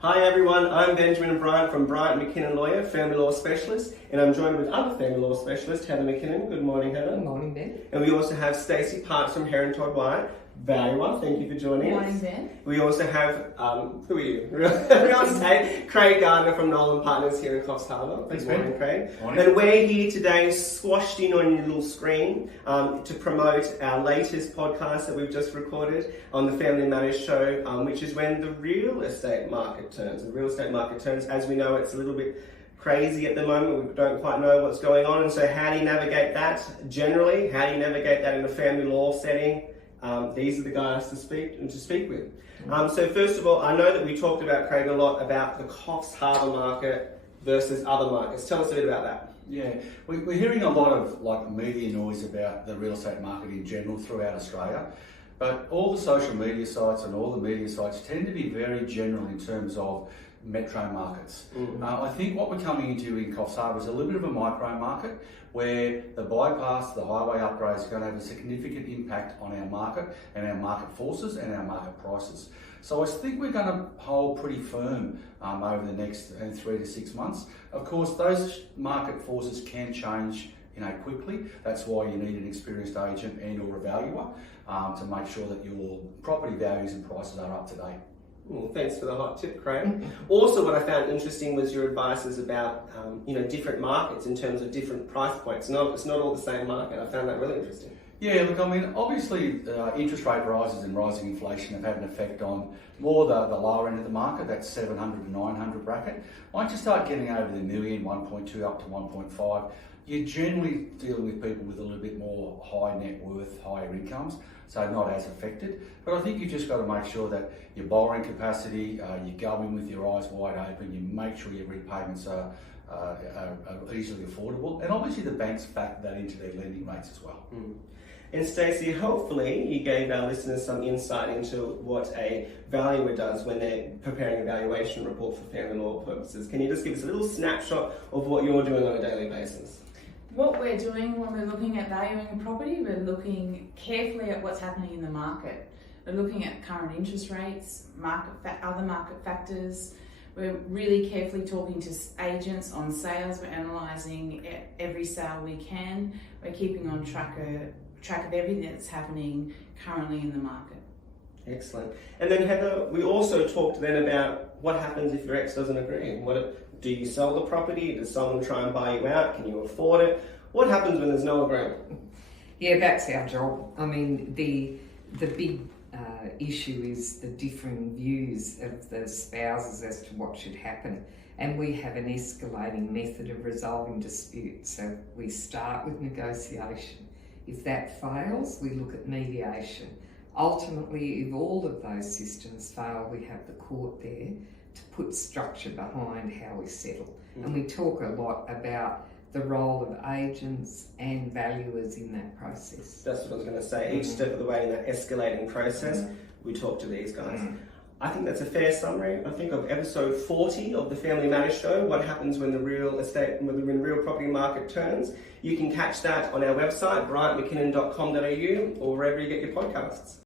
Hi everyone, I'm Benjamin Bryant from Bryant McKinnon Lawyer, Family Law Specialist, and I'm joined with other Family Law Specialist, Heather McKinnon. Good morning, Heather. Good morning, Ben. And we also have Stacey Parks from Heron Todd Wyatt. Valuer, thank you for joining us. Good morning, Ben. We also have, who are you? Real estate, Craig Gardner from Nolan Partners here in Coffs Harbour. Thanks, Good morning, Ben. Craig. Morning. And we're here today, squashed in on your little screen, to promote our latest podcast that we've just recorded on the Family Matters Show, which is when the real estate market turns. The real estate market turns, as we know, it's a little bit crazy at the moment. We don't quite know what's going on. And so how do you navigate that generally? How do you navigate that in a family law setting? These are the guys to speak with. So first of all, I know that we talked about, Craig, a lot about the Coffs Harbour market versus other markets. Tell us a bit about that. Yeah, we're hearing a lot of media noise about the real estate market in general throughout Australia, but all the social media sites and all the media sites tend to be very general in terms of metro markets. I think what we're coming into in Coffs Harbour is a little bit of a micro market where the bypass, the highway upgrades are going to have a significant impact on our market and our market forces and our market prices. So I think we're going to hold pretty firm over the next 3 to 6 months. Of course, those market forces can change quickly. That's why you need an experienced agent and or a valuer to make sure that your property values and prices are up to date. Well, thanks for the hot tip, Craig. Also, what I found interesting was your advices about different markets in terms of different price points. It's not all the same market. I found that really interesting. Yeah, look, I mean, obviously interest rate rises and rising inflation have had an effect on more the lower end of the market, that 700 to 900 bracket. Once you start getting over the million, 1.2 up to 1.5, you're generally dealing with people with a little bit more high net worth, higher incomes, so not as affected. But I think you've just got to make sure that your borrowing capacity, you go in with your eyes wide open, you make sure your repayments are easily affordable, and obviously the banks factor that into their lending rates as well. And Stacey, hopefully you gave our listeners some insight into what a valuer does when they're preparing a valuation report for family law purposes. Can you just give us a little snapshot of what you're doing on a daily basis? What we're doing when we're looking at valuing a property, we're looking carefully at what's happening in the market. We're looking at current interest rates, other market factors. We're really carefully talking to agents on sales. We're analysing every sale we can. We're keeping on track of everything that's happening currently in the market. Excellent. And then Heather, we also talked then about what happens if your ex doesn't agree. Do you sell the property? Does someone try and buy you out? Can you afford it? What happens when there's no agreement? Yeah, that's our job. I mean, the big issue is the differing views of the spouses as to what should happen. And we have an escalating method of resolving disputes. So we start with negotiation. If that fails, we look at mediation. Ultimately, if all of those systems fail, we have the court there to put structure behind how we settle. And we talk a lot about the role of agents and valuers in that process. That's what I was going to say. Each step of the way in that escalating process, we talk to these guys. I think that's a fair summary, I think, of episode 40 of the Family Matters Show, what happens when the real property market turns. You can catch that on our website, bryantmckinnon.com.au, or wherever you get your podcasts.